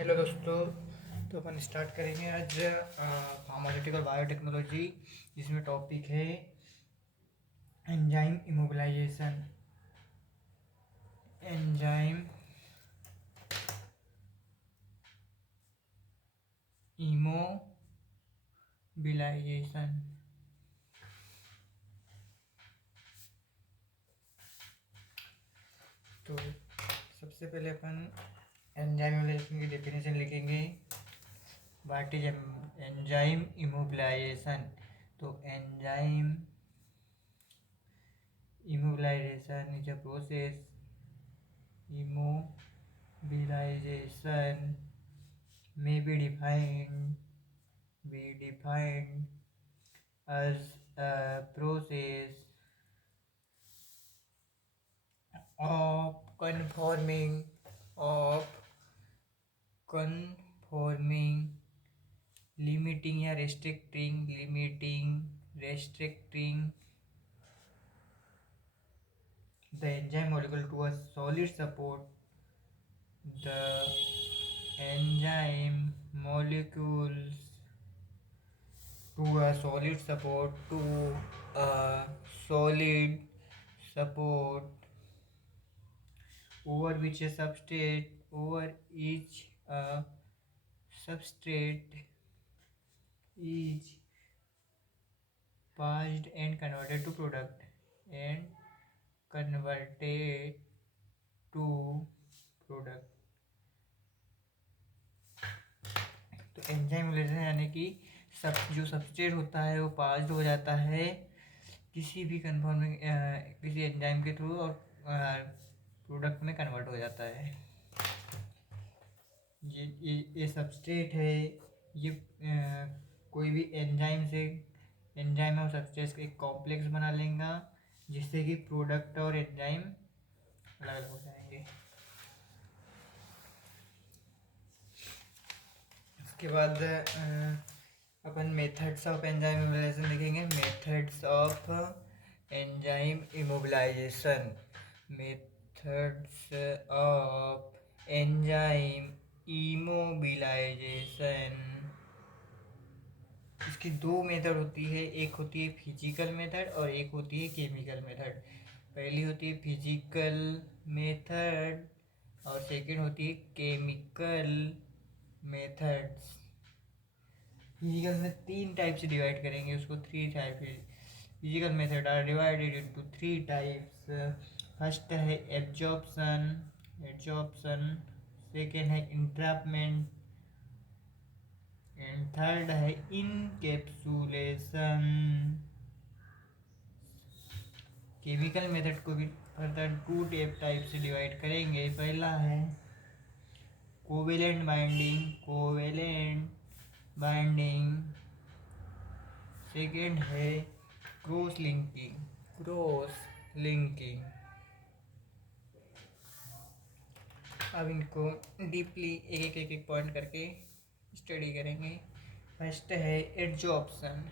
हेलो दोस्तों। तो अपन स्टार्ट करेंगे आज फार्मास्यूटिकल बायोटेक्नोलॉजी, जिसमें टॉपिक है एंजाइम इमोबिलाइजेशन। Enzyme immobilisation. तो सबसे पहले अपन एंजाइम इमोबिलाइजेशन की डेफिनेशन लिखेंगे। What is enzyme immobilisation? तो enzyme immobilization is a process. Immobilization may be defined as a process of of conforming limiting the enzyme molecule to a solid support the enzyme molecules to a solid support over which a substrate over each substrate is passed and converted to product and converted to product. तो enzyme reaction यानी कि जो सबस्ट्रेट होता है वो पास्ड हो जाता है किसी भी कन्फर्मिंग किसी एंजाइम के थ्रू और प्रोडक्ट में कन्वर्ट हो जाता है। ये सबस्ट्रेट है। ये कोई भी एंजाइम और सबस्ट्रेट का एक कॉम्प्लेक्स बना लेगा, जिससे कि प्रोडक्ट और एंजाइम अलग अलग हो जाएंगे। उसके बाद अपन मेथड्स ऑफ एंजाइम इमोबिलाइजेशन देखेंगे। Methods of enzyme immobilisation. Methods of enzyme immobilisation. इसकी दो मेथड होती है, एक होती है फिजिकल मेथड और एक होती है केमिकल मेथड। पहली होती है फिजिकल मेथड और सेकंड होती है केमिकल मेथड्स। फिजिकल में तीन टाइप से डिवाइड करेंगे उसको, three type. Physical method are divided into three types. First है एब्जॉर्प्शन, सेकेंड है इंट्रैपमेंट एंड थर्ड है इनकैप्सुलेशन। केमिकल मेथड को भी फर्दर टू टाइप से डिवाइड करेंगे। पहला है कोवेलेंट बाइंडिंग, सेकेंड है क्रॉस लिंकिंग। अब इनको डीपली एक पॉइंट करके स्टडी करेंगे। फर्स्ट है एडजॉर्प्शन।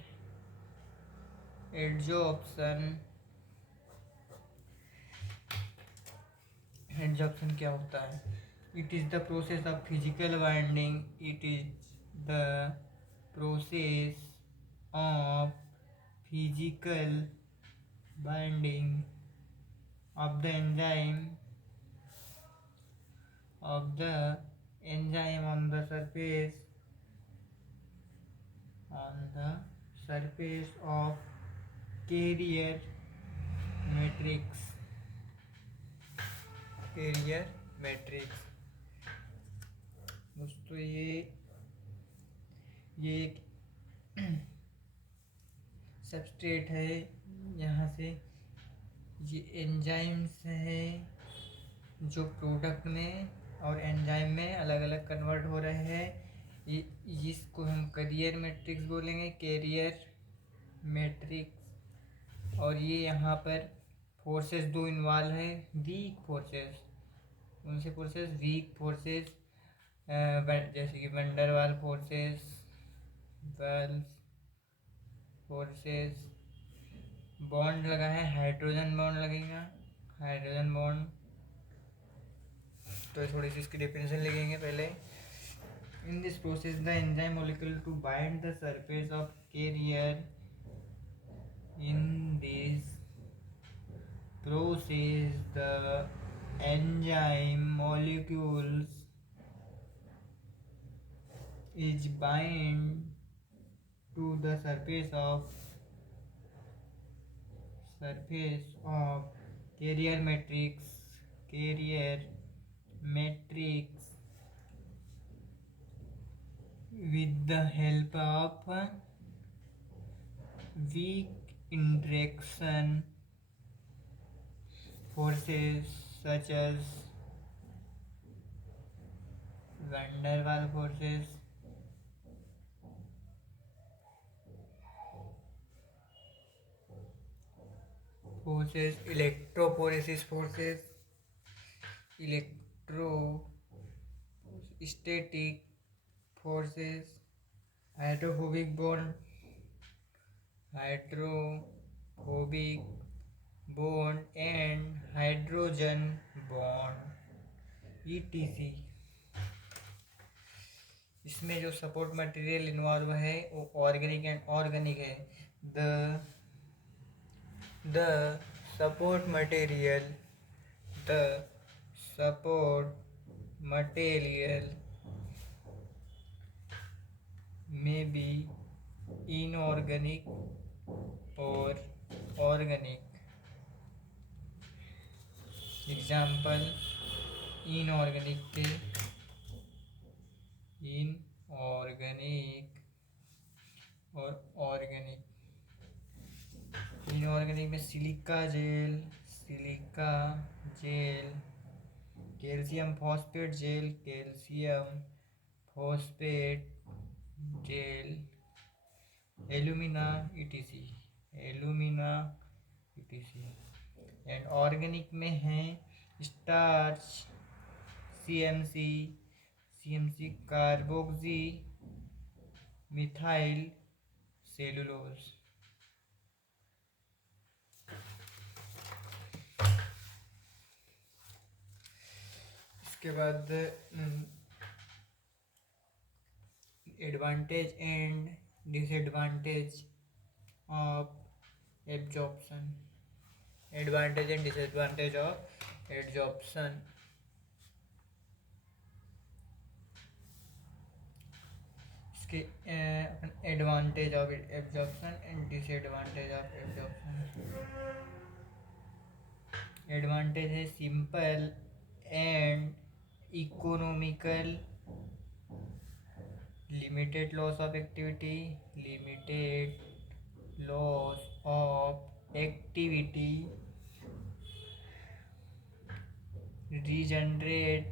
एडजॉर्प्शन क्या होता है? It is the process of physical binding. It is the process of physical binding of the enzyme on the surface of carrier matrix। दोस्तों ये एक सबस्ट्रेट है। यहाँ से ये एंजाइम्स है जो प्रोडक्ट में और एंजाइम में अलग अलग कन्वर्ट हो रहे हैं। इसको हम कैरियर मैट्रिक्स बोलेंगे, कैरियर मैट्रिक्स। और ये यहाँ पर फोर्सेस दो इन्वॉल्व है, वीक फोर्सेस। उनसे वीक फोर्सेस जैसे कि वंडरवाल फोर्सेस। बॉन्ड लगा है, हाइड्रोजन बॉन्ड लगेगा, तो थोड़ी सी इसकी डेफिनेशन लिखेंगे पहले। In this process, the enzyme molecule to bind the surface of carrier. In this process, the enzyme molecules is bind to the surface of carrier matrix with the help of weak interaction forces such as van der Waals forces, electrophoresis forces, electrostatic forces, hydrophobic hydrophobic bond and hydrogen bond etc. इसमें जो support material involve है वो organic and organic है. The the support material the support material may be inorganic or organic. Example inorganic के inorganic और organic. Inorganic में silica gel, calcium phosphate gel, calcium phosphate gel, alumina etc. And organic में है starch, CMC carboxy methyl cellulose. इसके बाद advantage and disadvantage of absorption. Advantage and disadvantage of absorption. इसके advantage of absorption and disadvantage of absorption. Advantage है simple and economical, limited loss of activity, regenerated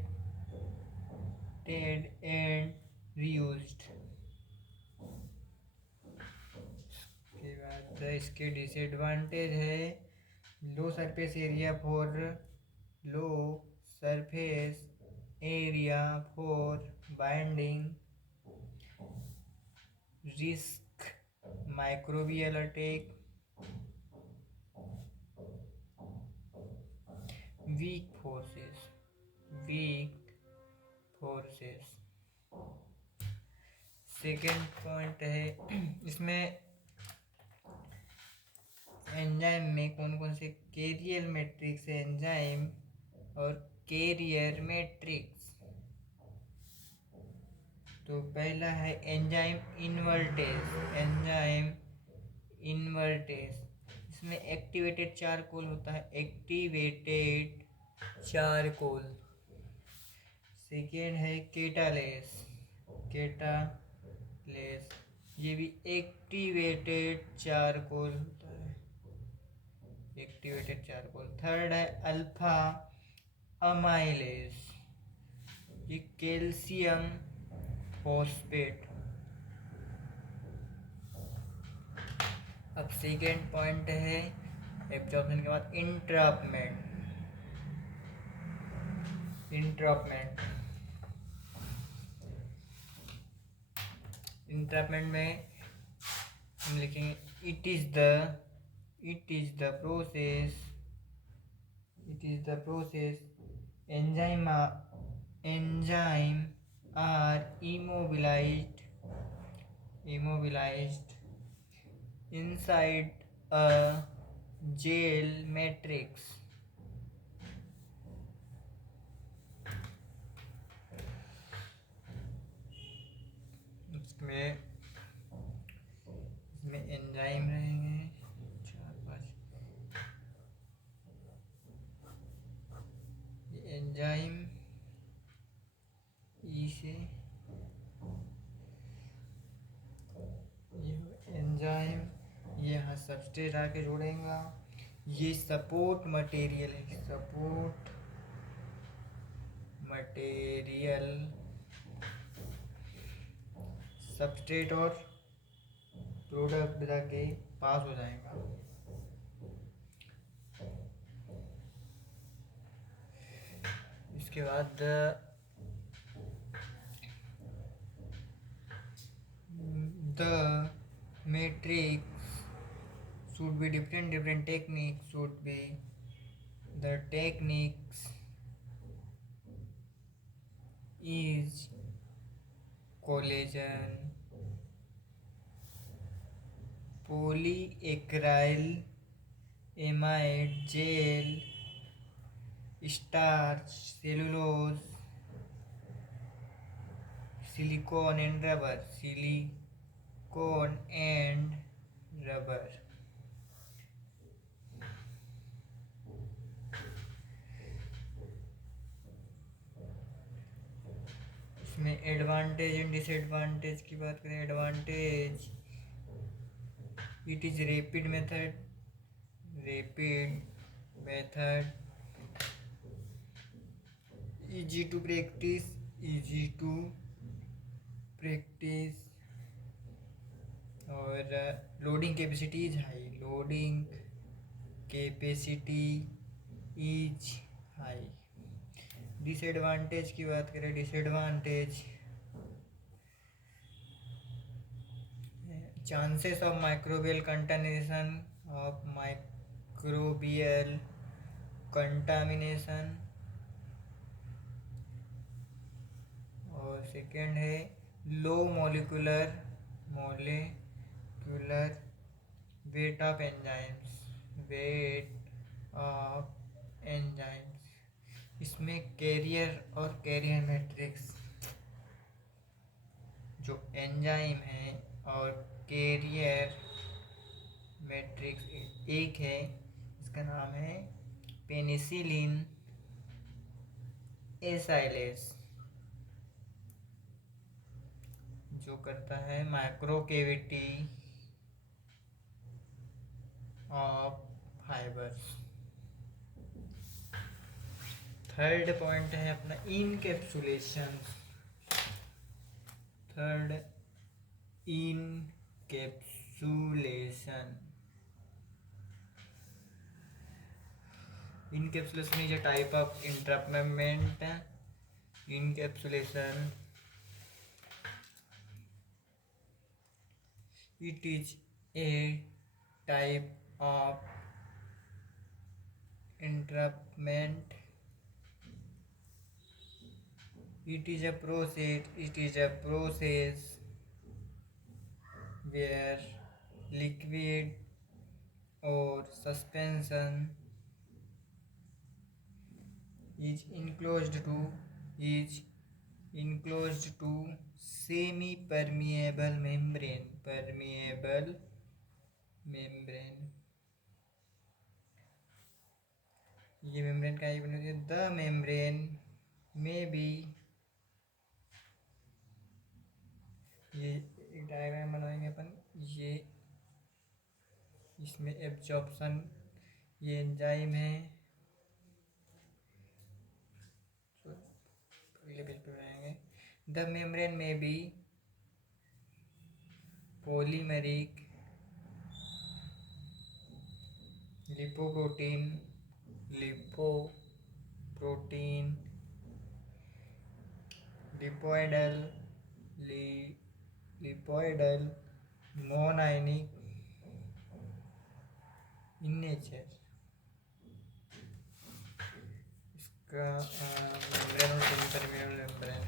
and reused. के बाद इसके disadvantage है low surface area for binding, risk microbial attack, weak forces. Second point है इसमें enzyme में कौन कौन से कैरियर मैट्रिक्स है. एंजाइम और कैरियर मैट्रिक्स. तो पहला है एंजाइम इन्वर्टेज. इसमें एक्टिवेटेड चारकोल होता है. सेकेंड है केटालेस. ये भी एक्टिवेटेड चारकोल होता है. थर्ड है अल्फा अमाइलेज. ये कैल्शियम फॉस्फेट. अब सेकेंड पॉइंट है एब्जॉर्प्शन के बाद इंट्रैपमेंट में हम लिखेंगे it is the process enzyme are immobilized inside a jail matrix. इसमें एंजाइम रहेंगे 4-5। एंजाइम ई से एंजाइम ये यहाँ सबस्ट्रेट आके जोड़ेगा। ये सपोर्ट मटेरियल है, सपोर्ट मटेरियल सबस्ट्रेट और प्रोडक्ट जाके पास हो जाएगा। इसके बाद the matrix should be different techniques should be the techniques is collagen, polyacryl amide gel, starch, cellulose, silicone and rubber, इसमें एडवांटेज एंड डिसएडवांटेज की बात करें। Advantage, it is rapid method easy to practice और loading capacity is high. Disadvantage की बात करें। Disadvantage, chances of microbial contamination और सेकेंड है low molecular weight of enzymes. इसमें कैरियर मैट्रिक्स, जो एंजाइम है और कैरियर मैट्रिक्स एक है, इसका नाम है पेनिसिलिन एसाइलेस, जो करता है माइक्रोकेविटी ऑफ फाइबर्स। थर्ड पॉइंट है अपना encapsulation. Encapsulation is a type of entrapment. Encapsulation, it is a type of entrapment. It is a process where liquid or suspension is enclosed to semi-permeable membrane. ये मेम्ब्रेन का ही बनी होती है। The membrane में भी, ये एक डायग्राम बनाएंगे अपन। ये इसमें एब्जॉर्प्शन, ये एंजाइम है, अगले पेज पे बनाएंगे। द मेम्ब्रेन में भी polymeric lipoprotein lipoidal non ionic in nature. इसका मेम्ब्रेन और सेमी परमेबल मेम्ब्रेन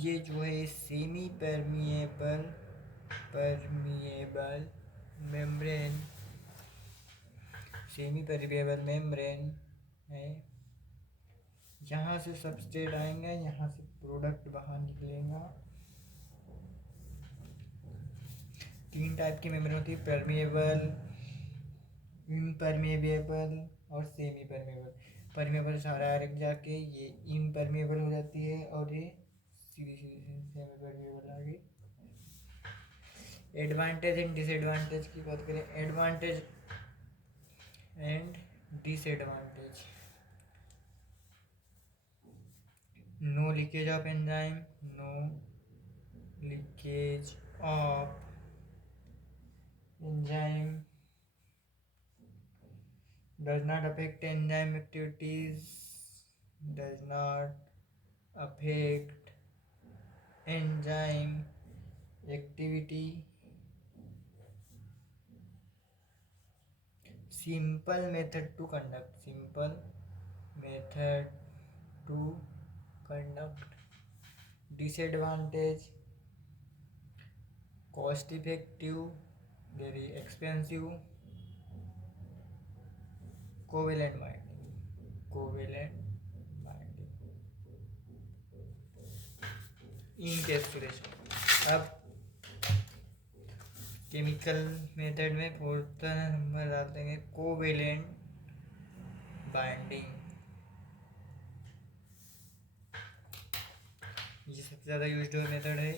ये जो है semi permeable membrane semi permeable membrane है। यहाँ से सबस्ट्रेट आएंगे, यहाँ से प्रोडक्ट बाहर निकलेगा। 3 टाइप की मेम्ब्रेन होती है, परमिएबल, इम्परमेबल और सेमी परमेबल। परमेबल सारा डायरेक्ट जाके ये इम्परमेबल हो जाती है और ये सीधी सीधी सेमी परमेबल आ गई। एडवांटेज एंड डिसएडवांटेज की बात करें, advantage and disadvantage. No leakage of enzyme, no leakage of enzyme, does not affect enzyme activities, does not affect enzyme activity. Simple method to conduct, simple method to conduct. Disadvantage, cost effective, very expensive, covalent binding, encapsulation. अब chemical method में 4th number डाल देंगे covalent binding. ये सबसे ज़्यादा used method है।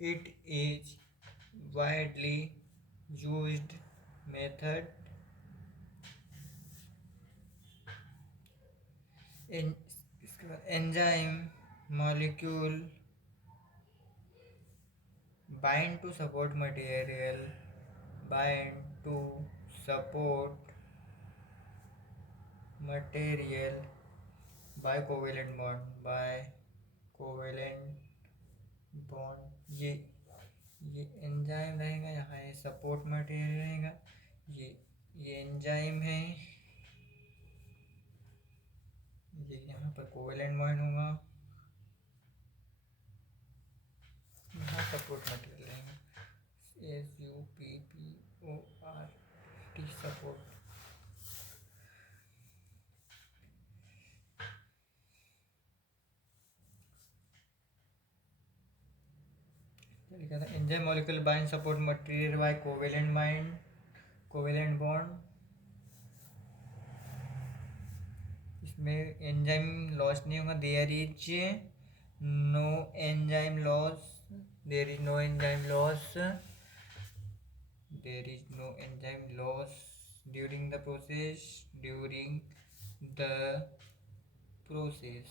It is widely used method enzyme molecule bind to support material by covalent bond। ये एंजाइम रहेगा, यहाँ ये सपोर्ट मटेरियल रहेगा। ये एंजाइम है, ये यहाँ पर कोवेलेंट बॉन्ड होगा, यहाँ सपोर्ट मटेरियल रहेगा SUPPORT सपोर्ट। लिखा था enzyme molecule bind support material by covalent bond. इसमें एंजाइम लॉस नहीं होगा। There is no enzyme loss during the process.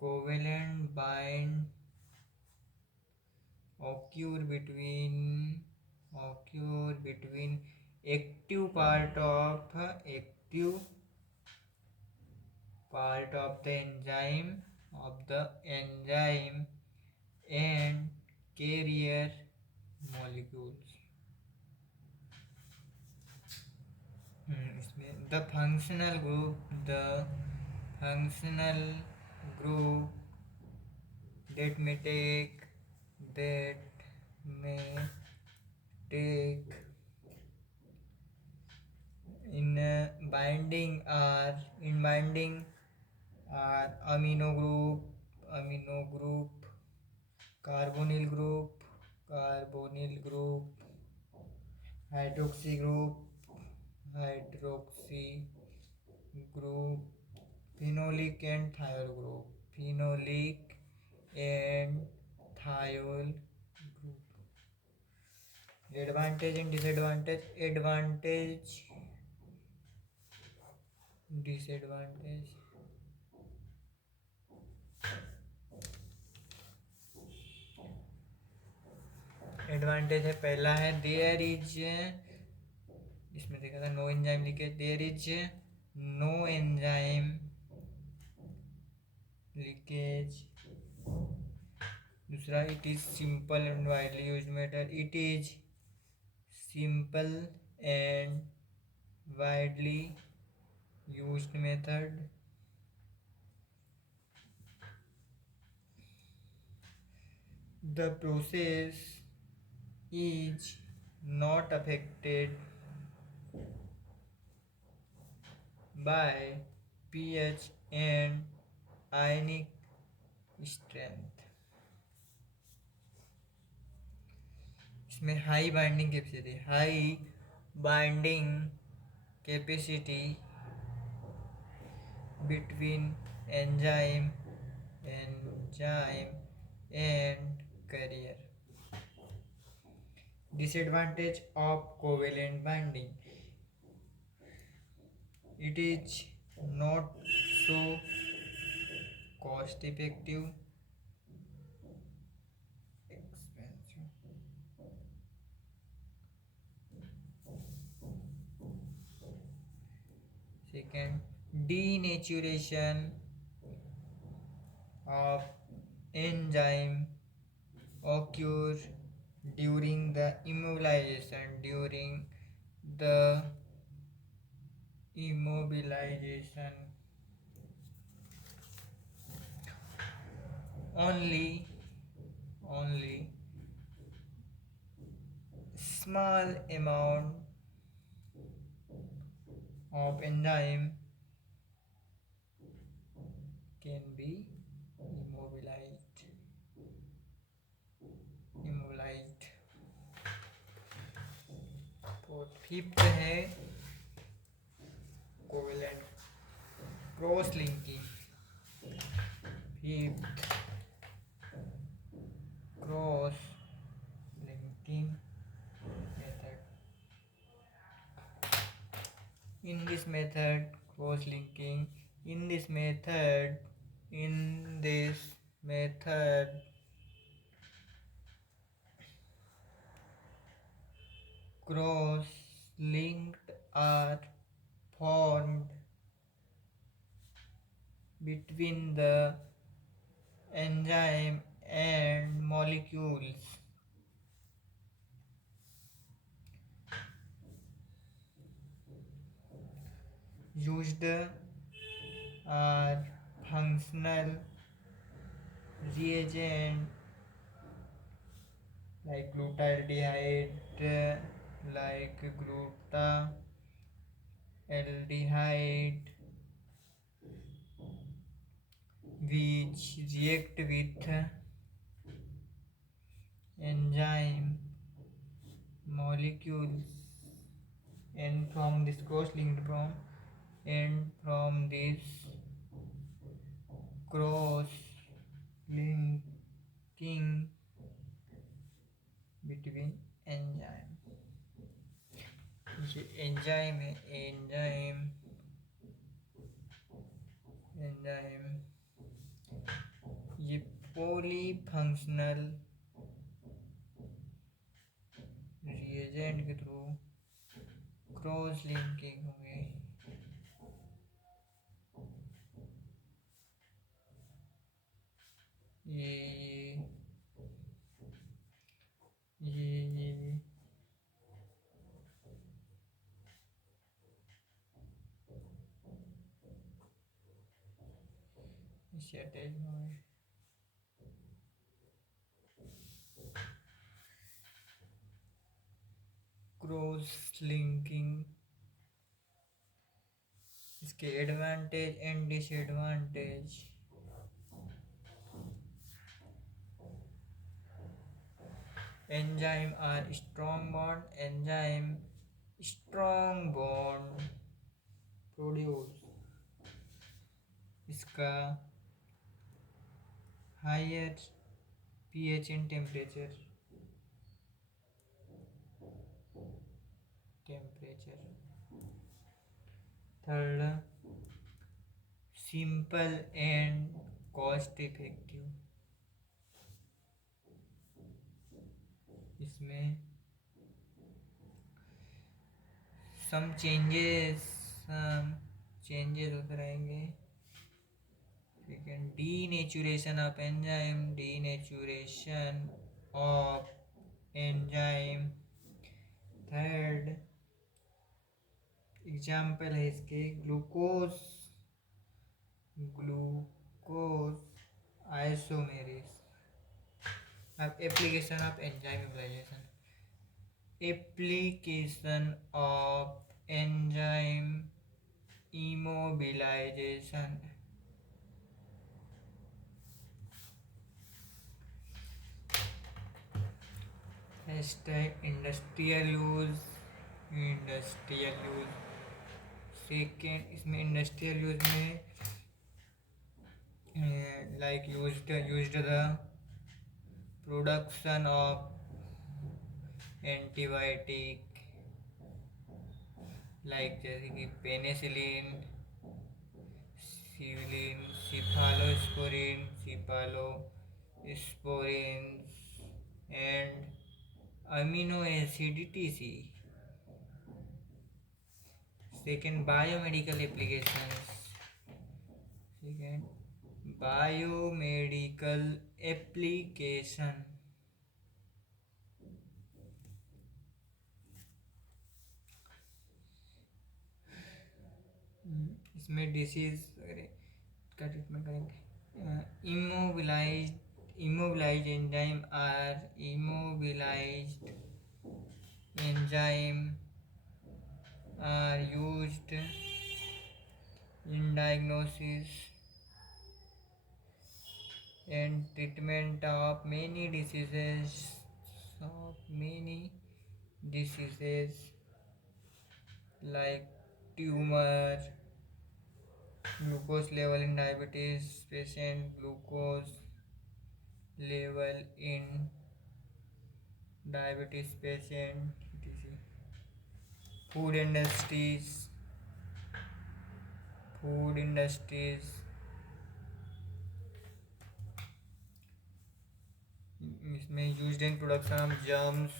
Covalent bind occur between active part of the enzyme and carrier molecules। इसमें the functional group that may take in binding are amino group, carbonyl group, hydroxy group, phenolic and thiol group, Advantage and disadvantage, disadvantage। Advantage है, पहला है there is, इसमें देखा था no enzyme leakage, there is no enzyme leakage. दूसरा it is simple and widely used method, it is simple and widely used method. The process is not affected by pH and ionic strength. इसमें high binding capacity between enzyme enzyme and carrier. Disadvantage of covalent binding: it is not so cost effective, expensive. Second, denaturation of enzyme occur during the the immobilization only small amount of enzyme can be immobilized immobilized तो फिफ्थ है covalent cross linking fifth cross linking method. In this method, cross linking. In this method, in this method, cross linked are formed between the enzyme and molecules. Used are functional reagent like glutaldehyde, like glutaldehyde, which react with enzyme molecules, and from this cross-linked from and from this cross-linking between enzyme. ये एंजाइम है एंजाइम ये polyfunctional reagent के through cross linking होंगे. ये इसे अटैच होंगे. Cross linking इसके advantage and disadvantage. enzyme are strong bond produce. इसका higher pH and temperature. Third, simple and cost effective. इसमें some changes होते रहेंगे. Second, denaturation of enzyme. Third, example है इसके ग्लूकोज आइसोमेरेस। अब application of enzyme immobilization, application of enzyme immobilization, first है industrial use. Second, इसमें industrial use में like used the production of antibiotic, like जैसे कि पेनिसिलिन, सिविलिन, cephalosporin and amino acid etc. Second, biomedical applications. Second, biomedical application, इसमें disease का treatment करेंगे। immobilized enzyme are immobilized enzyme are used in diagnosis and treatment of many diseases like tumor, glucose level in diabetes patient, glucose level in diabetes patient etc. food industries इसमें used in production of germs,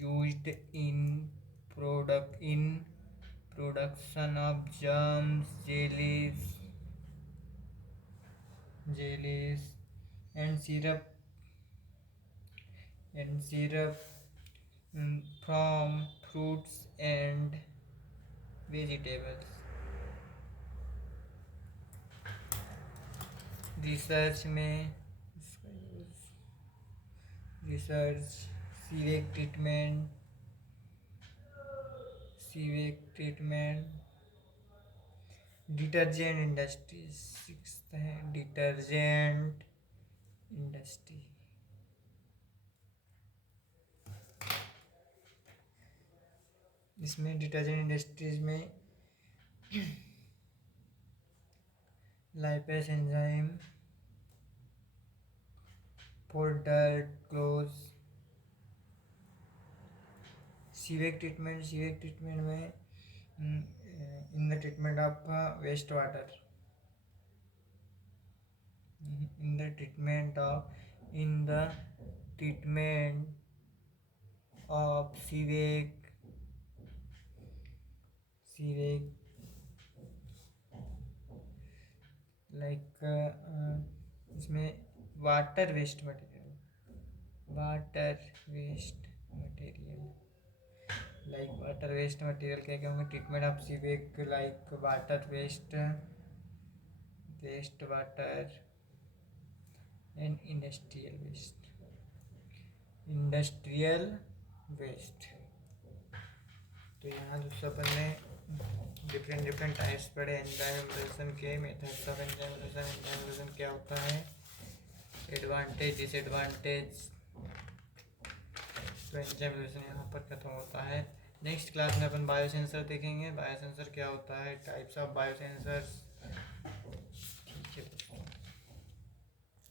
used in production of germs, jellies and syrup from fruits and vegetables. Research में sewage treatment, detergent industry. Sixth है detergent industry. इसमें detergent industries में lipase enzyme for dirt clothes। Sewage treatment में in the treatment of waste water, in the treatment of sewage like इसमें water waste material like water waste material क्या क्या होंगे? Treatment of sewage like water waste water and industrial waste. तो यहाँ जो अपन ने डिफरेंट टाइप्स पढ़े एंजाइम इमोबिलाइजेशन के, मेथड्स ऑफ एंजाइम इमोबिलाइजेशन क्या होता है, एडवांटेज डिसएडवांटेज। तो एंजाइम इमोबिलाइजेशन यहाँ पर खत्म होता है। नेक्स्ट क्लास में अपन बायोसेंसर देखेंगे। बायोसेंसर क्या होता है, टाइप्स ऑफ बायोसेंसर्स,